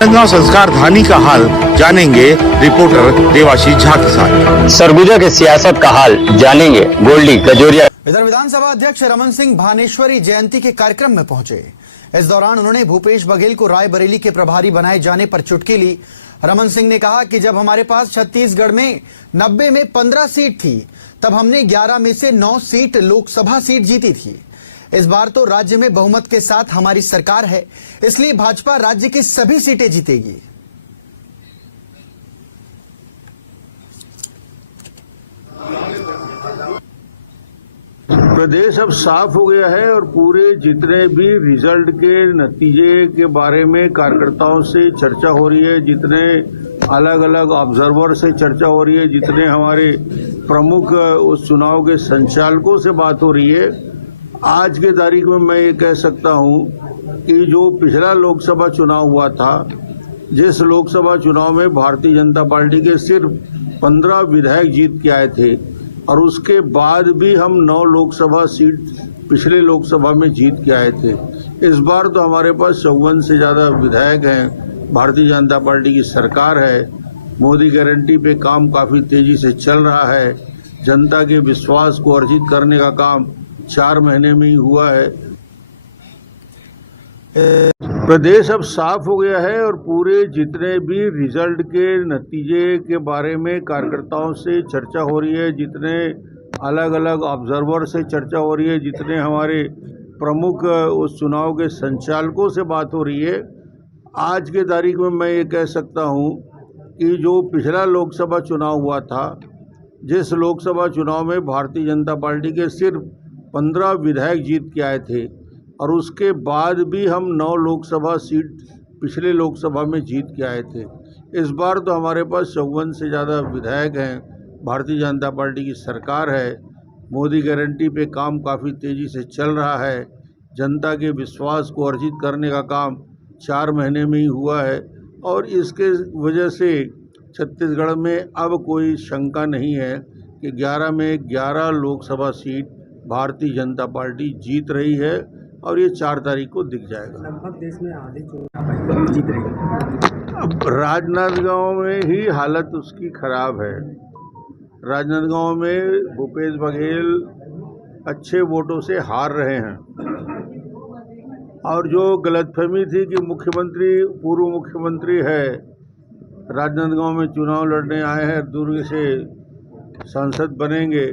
राजनांदगांव संस्कार धानी का हाल जानेंगे रिपोर्टर देवाशीष झा के साथ। सरगुजा के सियासत का हाल जानेंगे गोल्डी गजोरिया। इधर विधानसभा अध्यक्ष रमन सिंह भानेश्वरी जयंती के कार्यक्रम में पहुंचे। इस दौरान उन्होंने भूपेश बघेल को रायबरेली के प्रभारी बनाए जाने पर चुटकी ली। रमन सिंह ने कहा कि जब हमारे पास छत्तीसगढ़ में 90 में 15 सीट थी, तब हमने 11 में से 9 सीट लोकसभा सीट जीती थी। इस बार तो राज्य में बहुमत के साथ हमारी सरकार है, इसलिए भाजपा राज्य की सभी सीटें जीतेगी। प्रदेश अब साफ हो गया है और पूरे जितने भी रिजल्ट के नतीजे के बारे में कार्यकर्ताओं से चर्चा हो रही है, जितने अलग अलग ऑब्जर्वर से चर्चा हो रही है, जितने हमारे प्रमुख उस चुनाव के संचालकों से बात हो रही है, आज के तारीख में मैं ये कह सकता हूँ कि जो पिछला लोकसभा चुनाव हुआ था, जिस लोकसभा चुनाव में भारतीय जनता पार्टी के सिर्फ 15 विधायक जीत के आए थे और उसके बाद भी हम 9 लोकसभा सीट पिछले लोकसभा में जीत के आए थे। इस बार तो हमारे पास 54 से ज़्यादा विधायक हैं। भारतीय जनता पार्टी की सरकार है। मोदी गारंटी पे काम काफ़ी तेज़ी से चल रहा है। जनता के विश्वास को अर्जित करने का काम 4 महीने में ही हुआ है। प्रदेश अब साफ हो गया है और पूरे जितने भी रिजल्ट के नतीजे के बारे में कार्यकर्ताओं से चर्चा हो रही है, जितने अलग अलग ऑब्जर्वर से चर्चा हो रही है, जितने हमारे प्रमुख उस चुनाव के संचालकों से बात हो रही है, आज के तारीख में मैं ये कह सकता हूँ कि जो पिछला लोकसभा चुनाव हुआ था, जिस लोकसभा चुनाव में भारतीय जनता पार्टी के सिर्फ 15 विधायक जीत के आए थे और उसके बाद भी हम 9 लोकसभा सीट पिछले लोकसभा में जीत के आए थे। इस बार तो हमारे पास 54 से ज़्यादा विधायक हैं। भारतीय जनता पार्टी की सरकार है। मोदी गारंटी पे काम काफ़ी तेज़ी से चल रहा है। जनता के विश्वास को अर्जित करने का काम 4 महीने में ही हुआ है और इसके वजह से छत्तीसगढ़ में अब कोई शंका नहीं है कि 11 में 11 लोकसभा सीट भारतीय जनता पार्टी जीत रही है और ये 4 तारीख को दिख जाएगा। लगभग देश में आधी चुनाव जीत रही। अब राजनांदगांव में ही हालत उसकी खराब है। राजनांदगांव में भूपेश बघेल अच्छे वोटों से हार रहे हैं और जो गलतफहमी थी कि मुख्यमंत्री पूर्व मुख्यमंत्री है, राजनांदगांव में चुनाव लड़ने आए हैं, दुर्ग से सांसद बनेंगे,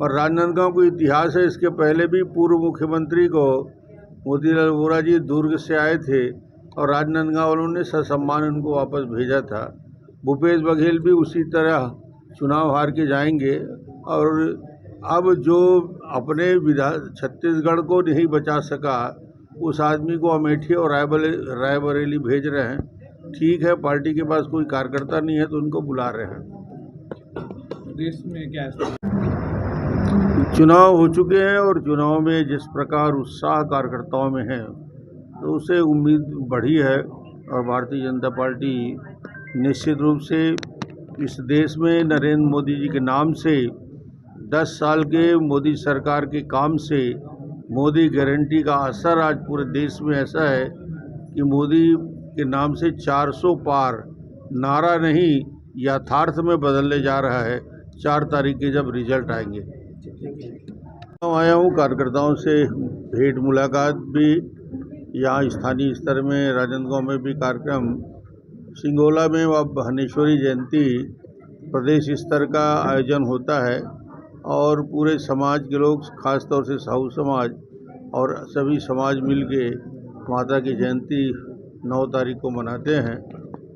और राजनांदगांव को इतिहास है, इसके पहले भी पूर्व मुख्यमंत्री को मोतीलाल वोरा जी दुर्ग से आए थे और राजनांदगांव वालों ने ससम्मान उनको वापस भेजा था। भूपेश बघेल भी उसी तरह चुनाव हार के जाएंगे और अब जो अपने छत्तीसगढ़ को नहीं बचा सका, उस आदमी को अमेठी और रायबरेली भेज रहे हैं। ठीक है, पार्टी के पास कोई कार्यकर्ता नहीं है तो उनको बुला रहे हैं। देश में क्या है? चुनाव हो चुके हैं और चुनाव में जिस प्रकार उत्साह कार्यकर्ताओं में है तो उससे उम्मीद बढ़ी है और भारतीय जनता पार्टी निश्चित रूप से इस देश में नरेंद्र मोदी जी के नाम से 10 साल के मोदी सरकार के काम से मोदी गारंटी का असर आज पूरे देश में ऐसा है कि मोदी के नाम से 400 पार नारा नहीं यथार्थ में बदलने जा रहा है 4 तारीख के जब रिजल्ट आएंगे। आया हूँ कार्यकर्ताओं से भेंट मुलाकात भी, यहाँ स्थानीय स्तर में राजनांदगांव में भी कार्यक्रम, सिंगोला में भानेश्वरी जयंती प्रदेश स्तर का आयोजन होता है और पूरे समाज के लोग, खासतौर से साहू समाज और सभी समाज मिलके माता की जयंती 9 तारीख को मनाते हैं।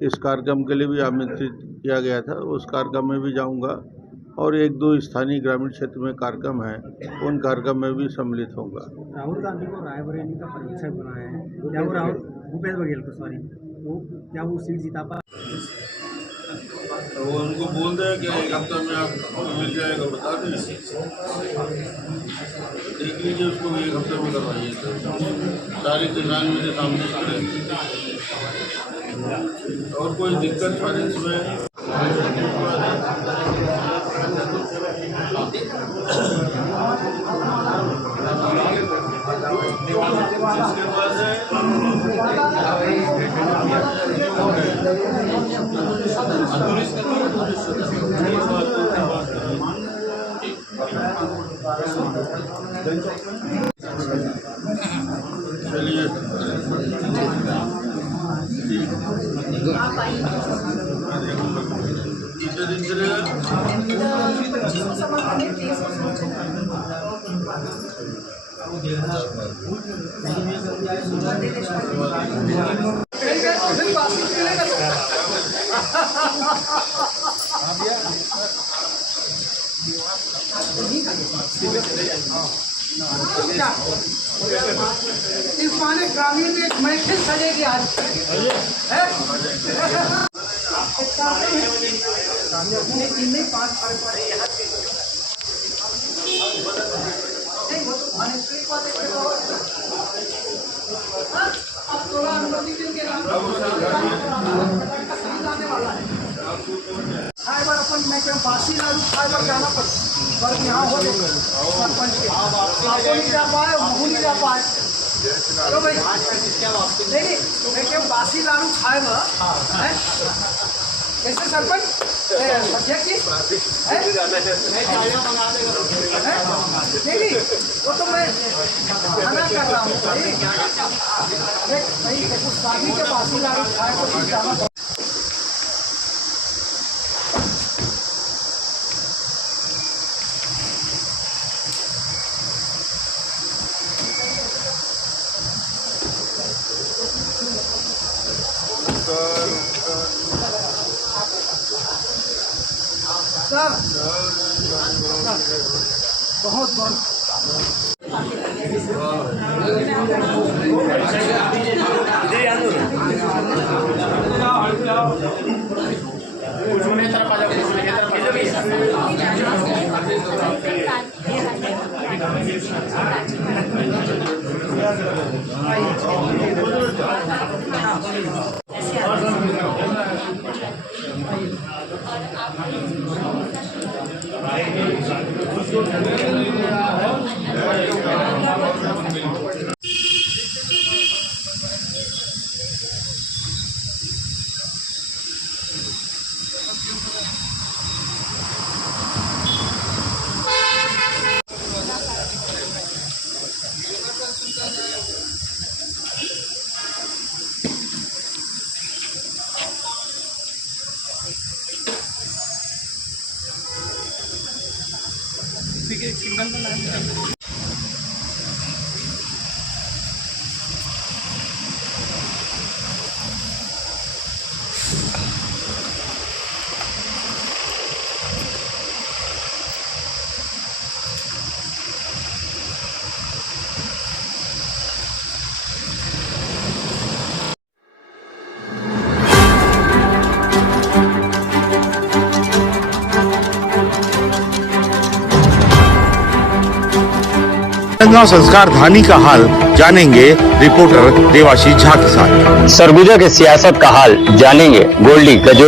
इस कार्यक्रम के लिए भी आमंत्रित किया गया था, उस कार्यक्रम में भी जाऊंगा और 1-2 स्थानीय ग्रामीण क्षेत्र में कार्यक्रम है, उन कार्यक्रम में भी सम्मिलित होगा। राहुल गांधी को रायबरेली का पर्यवेक्षक बनाया है, क्या वो भूपेश बघेल को वो क्या वो सीट जीता पा? तो वो उनको बोल दें कि 1 हफ्ते में आप मिल जाएगा, बता दें, देख लीजिए, उसको 1 हफ्ते में करवाइए तो सारे किसान मेरे सामने खड़े। और कोई दिक्कत फाइनेंस में जिसके पास है चलिए तीसरे दिन चलेगा। इस माने ग्रामीण में एक महफिल सजेगी आज है? नहीं, 5 साढ़े 5 नहीं, वो तो भानेश्वरी को देखते हो। हाँ, अब थोड़ा अनुमति मिल गया आने वाला है। फाइबर अपन मैं क्या बासी लालू फाइबर जाना पड़ता पर यहाँ हो गए सरपंच के आपको नहीं जा पाए महू नहीं जा पाए। चलो भाई नहीं मैं क्या बासी लालू फाइबर है कैसे सरपंच अध्यक्ष जी नहीं वो तो मैं मना कर रहा हूँ भाई कुछ शादी के बासी लालू फाइबर को जाना पड़ता। सर बहुत बहुत सिग्नल बनाया गंगा संस्कार धानी का हाल जानेंगे रिपोर्टर देवाशीष झा के साथ। सरगुजा के सियासत का हाल जानेंगे गोल्डी गजोरी